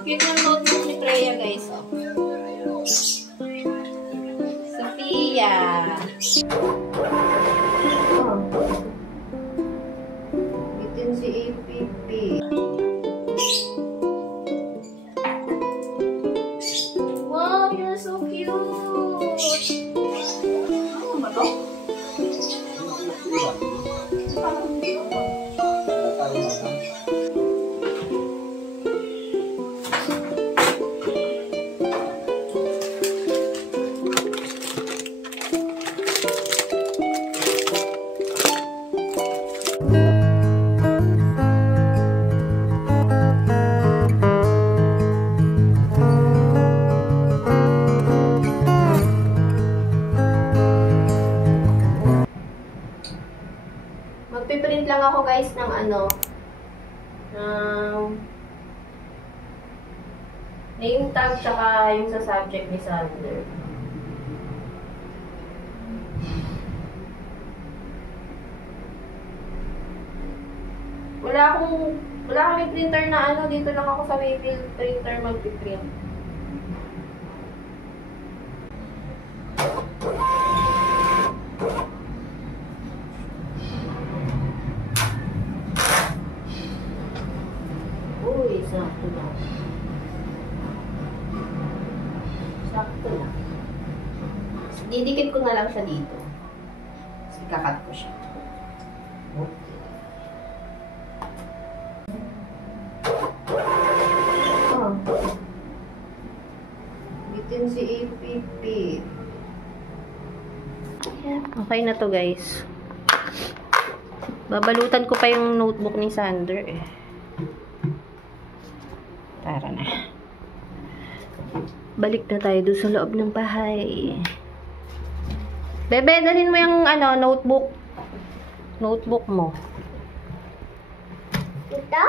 Cute ng notebook ni Freya, guys. Oh. Sophia. Bitin si APP. Wow, you're so cute. Ano ba to? Magpiprint lang ako guys ng name tag tsaka yung sa subject ni Sander. Wala kaming printer na dito lang ako sa Wayfield printer magpiprint. Uy, sakto lang. Sakto lang. Didikit ko na lang siya dito. Kasi kakat ko siya. Oh. Bitin si APP. Okay na to guys. Babalutan ko pa yung notebook ni Sander eh. Tara na. Balik na tayo doon sa loob ng bahay. Bebe, dalhin mo yung notebook. Notebook mo. Ito?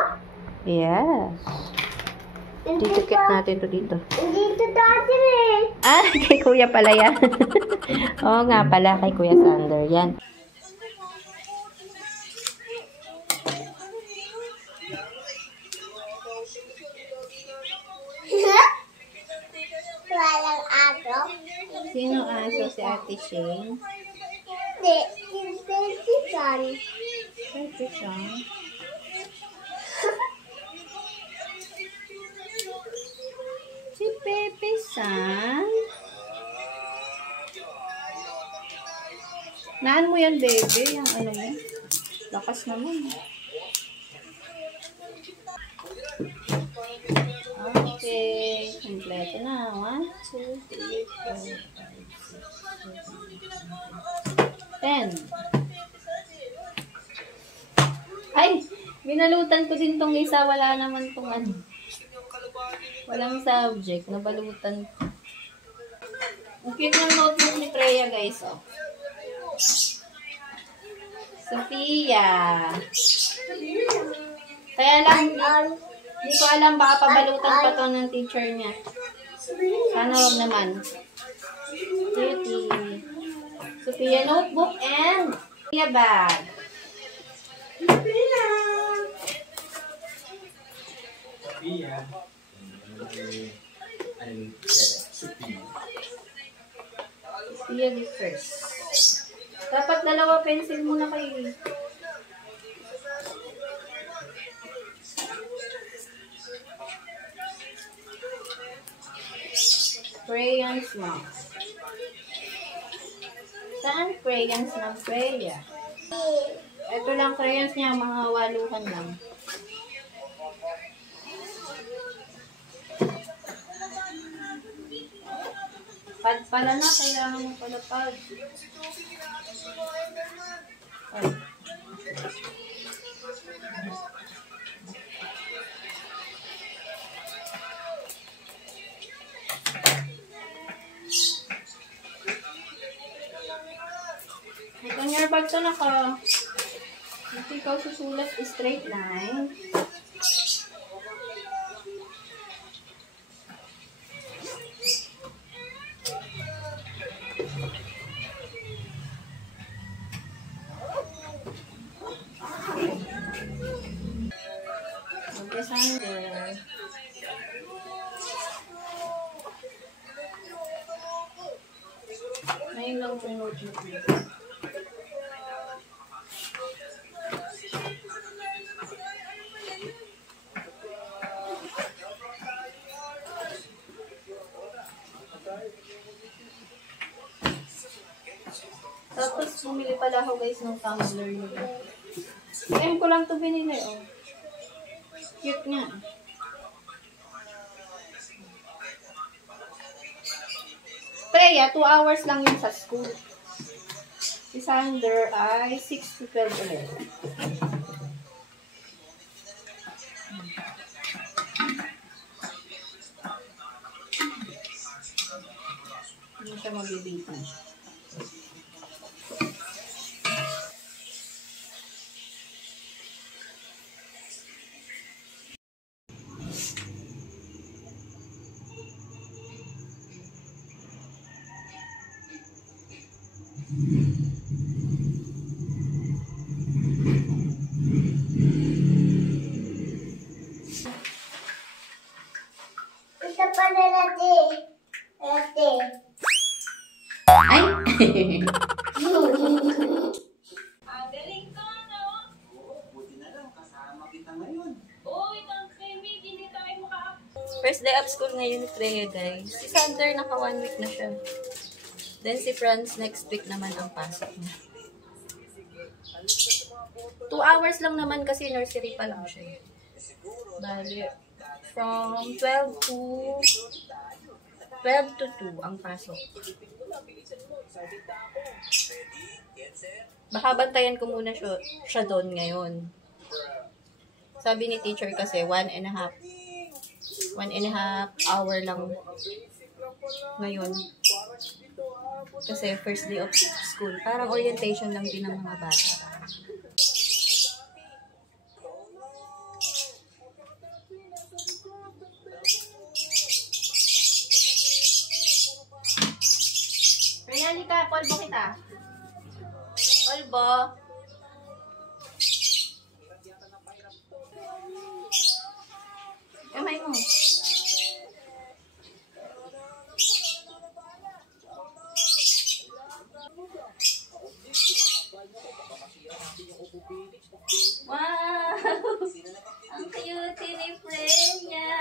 Yes. Didikit natin to dito. Dito dati eh. Ah, kay Kuya pala yan. Oo nga pala, kay Kuya Sander. Yan. Walang aso? Sino aso? Si Ate Shane? Hindi. Si San. Ate Shane? Si Pepe San? Naan mo yan, bebe? Yung mo? Lakas naman. Okay. Kompleto na. 1, 2, 3, 4, 5, 6, 7, 8, 10. Ay! Binalutan ko din tong isa. Wala naman tong walang subject. Nabalutan ko. Ang cute ng notebook ni Freya, guys. Oh. Sophia. Kaya lang, hindi ko alam, baka pabalutan pa to ng teacher niya. Sana wag naman. Cutie. Sophia notebook and Sophia bag. Sophia the first. Dapat dalawa pencil muna kayo. Crayons mo. Saan crayons ng Freya? Ito lang crayons niya, mga 8 lang. Pad pala na, kailangan mo pala pad. Ay. Ito niya pag ito ito ikaw susulat straight line. Sander. Ayun lang yung notebook niya. Tapos, bumili pala ako guys ng tumbler nila. M ko lang ito binili, oh. Cute nga. Freya, 2 hours lang yun sa school. Si Sander ay 6 to 12 ulit. Hindi siya mabibitin. Isa pa na natin. Natin. Ay! Ang galing ko, no? Oo, buti na lang. Kasama kita ngayon. Oo, itong baby, hindi tayo First day of school ngayon ni Freya, guys. Si Sander, naka 1 week na siya. Then si Franz, next week naman ang pasok niya. 2 hours lang naman kasi nursery pa lang siya. Bali, from 12 to 2 ang pasok. Baka bantayan ko muna siya doon ngayon. Sabi ni teacher kasi 1.5 hour lang ngayon. Kasi first day of school. Parang orientation lang din ng mga bata. Rayali ka, polvo kita. Polvo. Kamay mo. Wow! Ang cute ni Freya!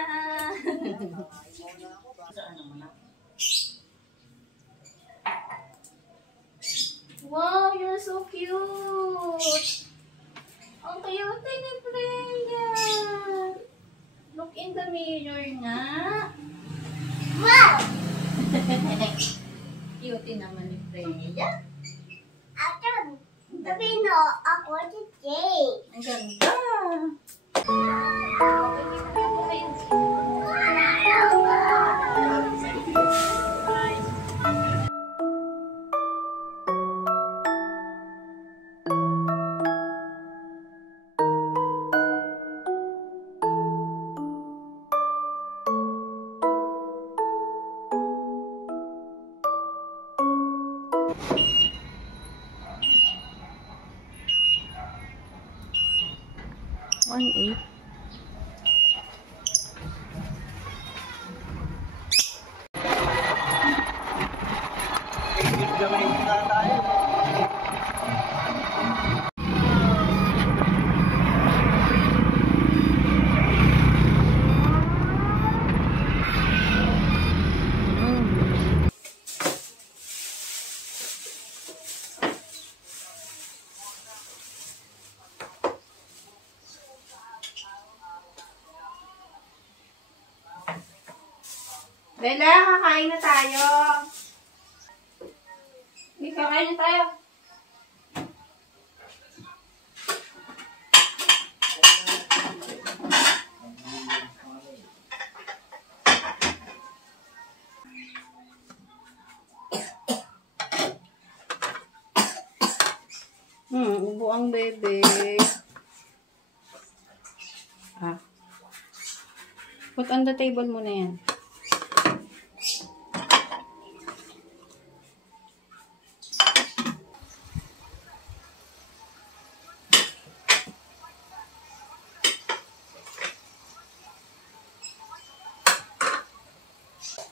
Wow, you're so cute! Ang cute ni Freya! Look in the mirror nga. Wow! Cute naman ni Freya. Ato, sabihin mo, ako si Jay. Ang ganda! One eight. Bella, kakain na tayo. Hindi, kakain na tayo. Ubo ang bebe. Put on the table muna yan.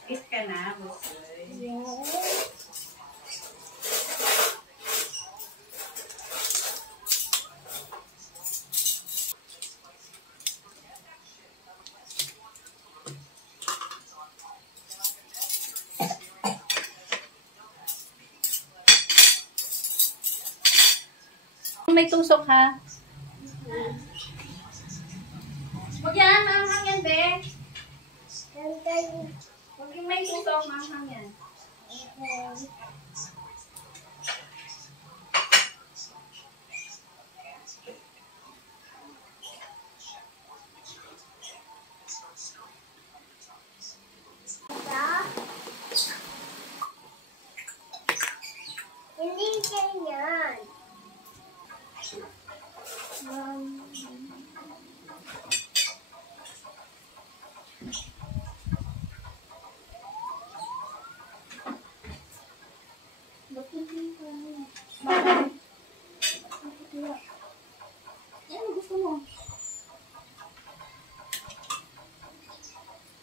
Eat ka na, Busoy. may tusok, ha? Huwag yan, maanghang yan, be. Huwag yung may tusok, maanghang yan. Hindi ganyan. Ano gusto mo?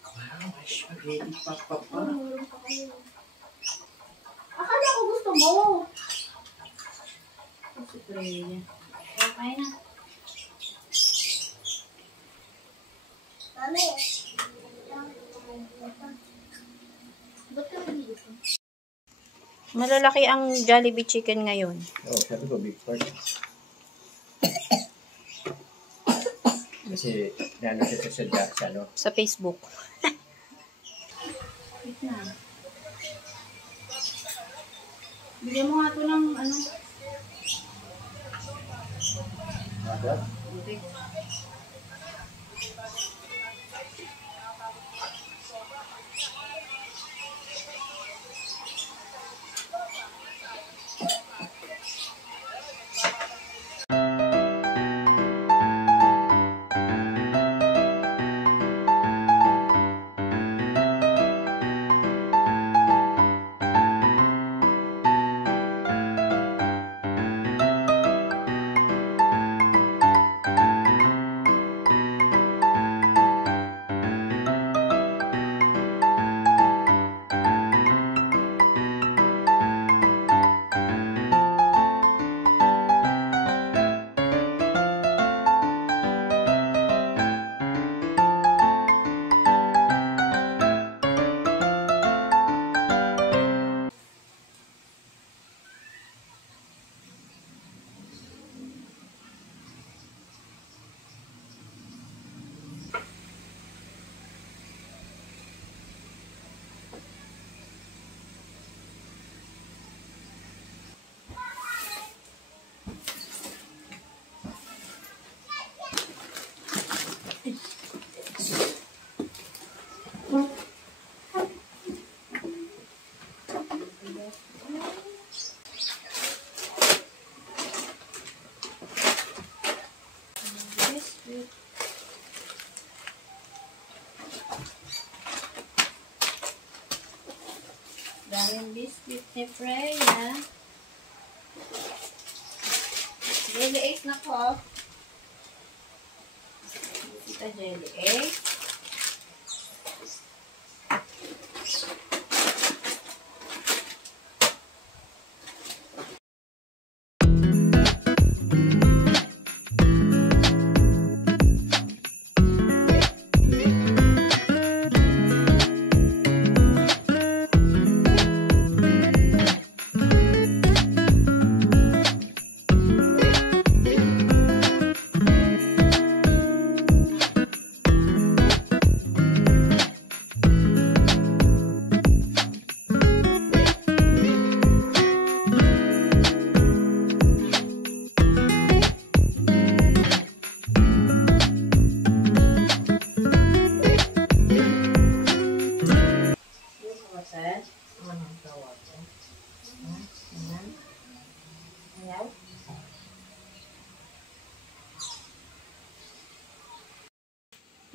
Wow, may spaghetti papa pa. Akala ko gusto mo. Gusto ko rin. Okay na. Mami. Ba't ka dito? Malalaki ang Jollibee chicken ngayon. Oh, sabi ko, big part. Kasi, lalo siya sa ano? Sa Facebook. Wait na. Bigyan mo nga ito ng ano. Agad? Okay. Daming biscuit ni Freya. Jelly eggs na ko. Kita jelly eggs.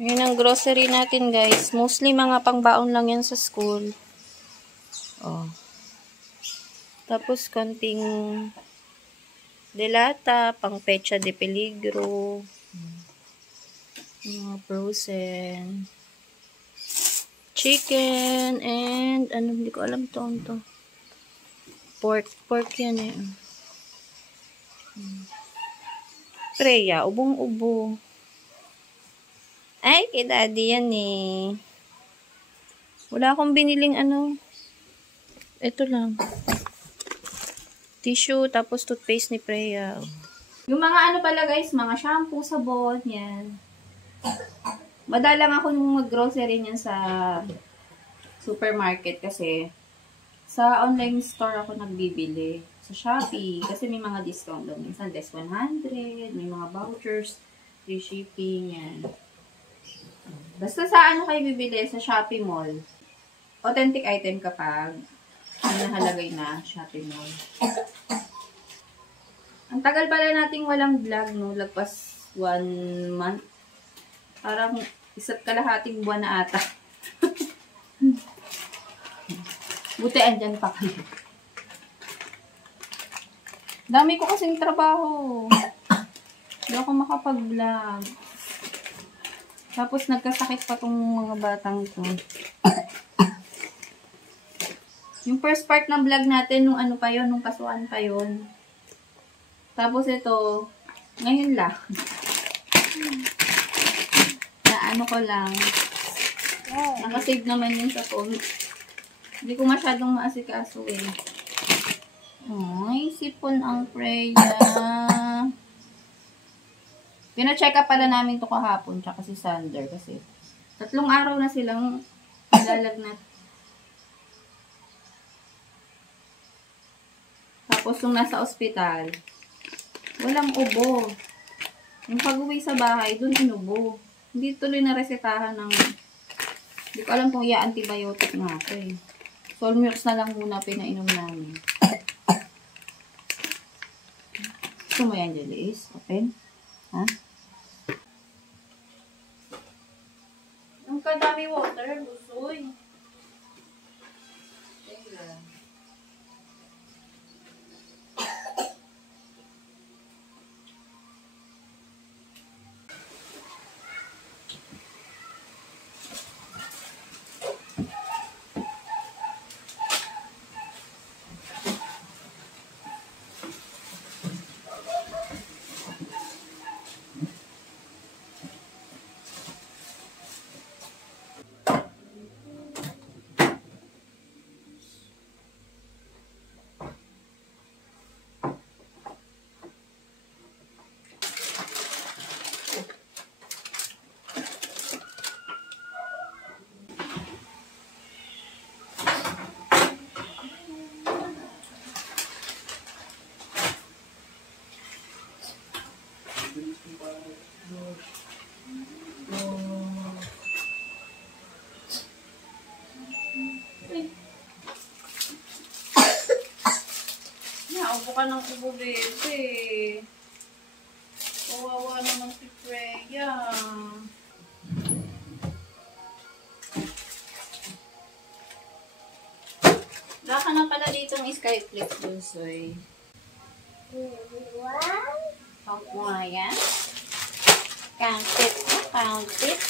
Ayan ang grocery natin, guys. Mostly mga pangbaon lang yan sa school. Oh. Tapos, konting delata, pang pecha de peligro. Mga frozen. Chicken, and, ano, hindi ko alam to. Pork yan eh. Freya, ubong-ubo. Ay, kay daddy yan eh. Wala akong biniling ano. Ito lang. Tissue, tapos toothpaste ni Freya. Yung mga ano pala guys, mga shampoo, sabon, yan. Madalang ako nung mag-grocery niyan sa supermarket kasi sa online store ako nagbibili. Sa Shopee, kasi may mga discount doon. Minsan less 100, may mga vouchers, free shipping, yan. Basta sa ano kayo bibili? Sa Shopee Mall. Authentic item kapag nakalagay na Shopee Mall. Ang tagal pala nating walang vlog, no? Lagpas 1 month. Parang isa't kalahating buwan na ata. Buti andyan pa kayo. Dami ko kasing trabaho. Hindi ako makapag-vlog. Tapos nagkasakit pa tong mga batang to. Yung first part ng vlog natin, nung ano pa yun, nung kasuhan pa yun. Tapos ito, ngayon lang. Na ano ko lang. Nakasave naman yun sa phone. Hindi ko masyadong maasikaso eh. Ay, sipon ang Freya. Pina-check up pala namin to kahapon, tsaka si Sander kasi 3 araw na silang nilalagnat. Tapos nung nasa ospital, walang ubo. Yung pag-uwi sa bahay, dun inubo. Hindi tuloy na resetahan ng... Hindi ko alam kung i-antibiotic nga ito eh. Solmux na lang muna pinainom namin. Gusto mo yan, Julius? Open? Ha? Ang kadami water, busoy. Teka. Naupo ka ng ubo, bebe. Kawawa naman si Freya. Wala ka na pala ditong Skyflex, Bunsoy. Count mo nga yan. Count it. Count it.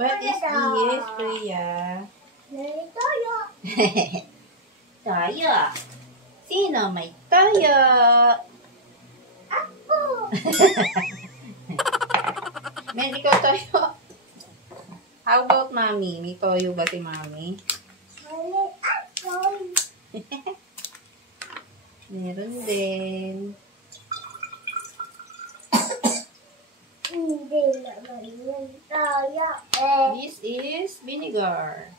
What is this, Freya? Toyo. Toyo. Sino may toyo? Ako. Meron ikaw toyo? How about mommy? May toyo ba si mommy? Mali ako. Meron din. Hindi naman yung toyo eh. This is vinegar.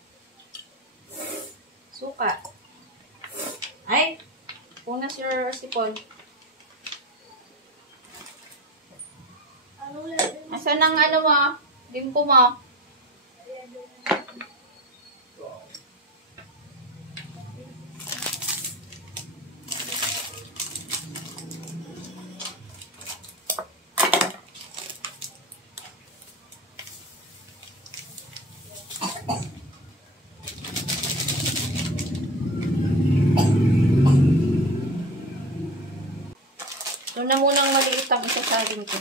Suka. Ay! Punas your sipon. Asan ang ano mo? Limpo mo? na munang maliit ang isasalin ko.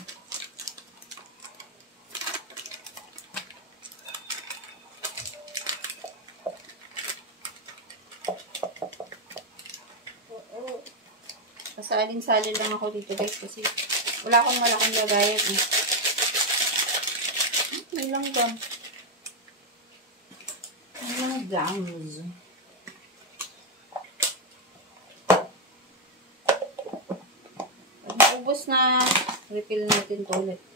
Kasalin-salin lang ako dito guys kasi wala akong malaking lagayan eh. May lang ba? May lang gums. Pag naubos na, refill natin to ulit.